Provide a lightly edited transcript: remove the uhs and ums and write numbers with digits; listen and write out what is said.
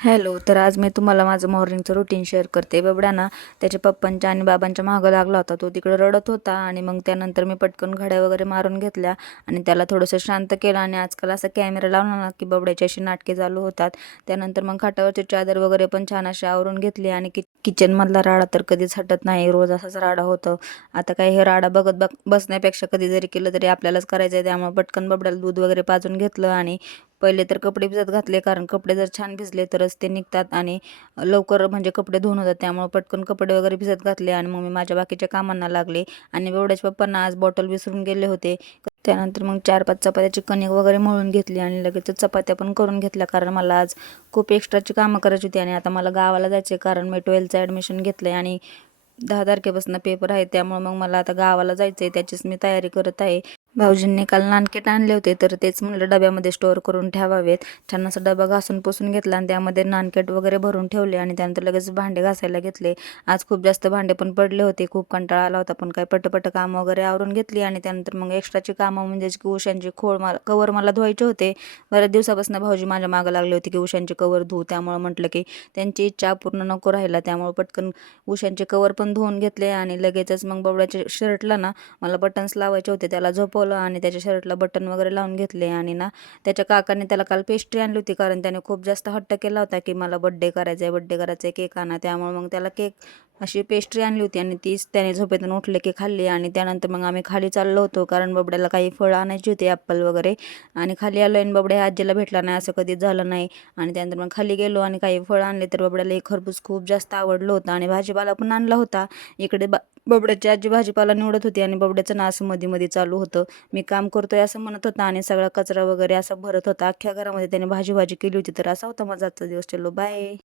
Hello. तर आज मी तुम्हाला माझं मॉर्निंगचं रुटीन शेअर करते. बबड्या ना त्याच्या पप्पांच्या आणि बाबांच्या मागं लागला होता. तो तिकडे रडत होता आणि मग त्यानंतर मी पटकन घड्या वगैरे मारून घेतल्या आणि त्याला थोडंसं शांत केलं. आणि आजकाल असा कॅमेरा लावला ना की बबड्याची अशी नाटके चालू होतात. त्यानंतर मग खाटावरची चादर वगैरे पण छान अशी आवरून घेतली आणि किचनमधला राडा तर कधीच हटत नाही. रोज असाच राडा होतं. आता काय हे राडा बघत बसण्यापेक्षा कधी जरी केलं तरी आपल्यालाच करायचं आहे. त्यामुळे पटकन बबड्याला दूध वगैरे पाजून घेतलं आणि पहिले तर कपडे भिजत घातले, कारण कपडे जर छान भिजले तरच ते निघतात आणि लवकर म्हणजे कपडे धुवून होतात. त्यामुळे पटकन कपडे वगैरे भिजत घातले आणि मग मी माझ्या बाकीच्या कामांना लागले. आणि एवढ्याच पप्पांना आज बॉटल विसरून गेले होते. त्यानंतर मग 4-5 चपात्याची कणिक वगैरे मळून घेतली आणि लगेच चपात्या पण करून घेतल्या, कारण मला आज खूप एक्स्ट्राची कामं करायची होती. आणि आता मला गावाला जायचे, कारण मी 12th ॲडमिशन घेतलं आहे आणि 10 तारखेपासून पेपर आहे. त्यामुळे मग मला आता गावाला जायचं आहे, त्याचीच मी तयारी करत आहे. भाऊजींनी काल नानकेट आणले होते, तर तेच म्हणलं डब्यामध्ये स्टोअर करून ठेवावेत. छान असा डबा घासून पुसून घेतला आणि त्यामध्ये नानकेट वगैरे भरून ठेवले आणि त्यानंतर लगेच भांडे घासायला घेतले. आज खूप जास्त भांडे पण पडले होते, खूप कंटाळा आला होता, पण काय पटपट कामं वगैरे आवरून घेतली. आणि त्यानंतर मग एक्स्ट्राची कामं म्हणजे की उशांची कवर मला धुवायचे होते. बऱ्याच दिवसापासून भाऊजी माझ्या मागं लागले होते की उशांचे कवर धुऊ. त्यामुळे म्हटलं की त्यांची इच्छा पूर्ण नको राहिला, त्यामुळे पटकन उशांचे कवर पण धुवून घेतले. आणि लगेचच मग बबड्याच्या शर्टला ना मला बटन्स लावायचे होते, त्याला झोपवलं आणि त्याच्या शर्टला बटन वगैरे लावून घेतले. आणि ना त्याच्या काकाने त्याला काल पेस्ट्री आणली होती, कारण त्याने खूप जास्त हट्ट केला होता की मला बड्डे करायचा आहे, केक आणा. त्यामुळे मग त्याला केक अशी पेस्ट्री आणली होती आणि तीच त्याने झोपेतून उठले की खाल्ली. आणि त्यानंतर मग आम्ही खाली चाललो होतो, कारण बबड्याला काही फळं आणायची होती, ॲपल वगैरे. आणि खाली आलो आणि बबड्या आजीला भेटला नाही, असं कधीच झालं नाही. आणि त्यानंतर मग खाली गेलो आणि काही फळं आणले, तर बबड्याला एक खरबूज खूप जास्त आवडलं होतं आणि भाजीपाला पण आणला होता. इकडे बबड्याची आजी भाजीपाला निवडत होती आणि बबड्याचं ना असं मध्ये मध्ये चालू होतं, मी काम करतोय असं म्हणत होता आणि सगळा कचरा वगैरे असं भरत होता. अख्ख्या घरामध्ये त्याने भाजी केली होती. तर असा होता माझा आजचा दिवस. चलो बाय.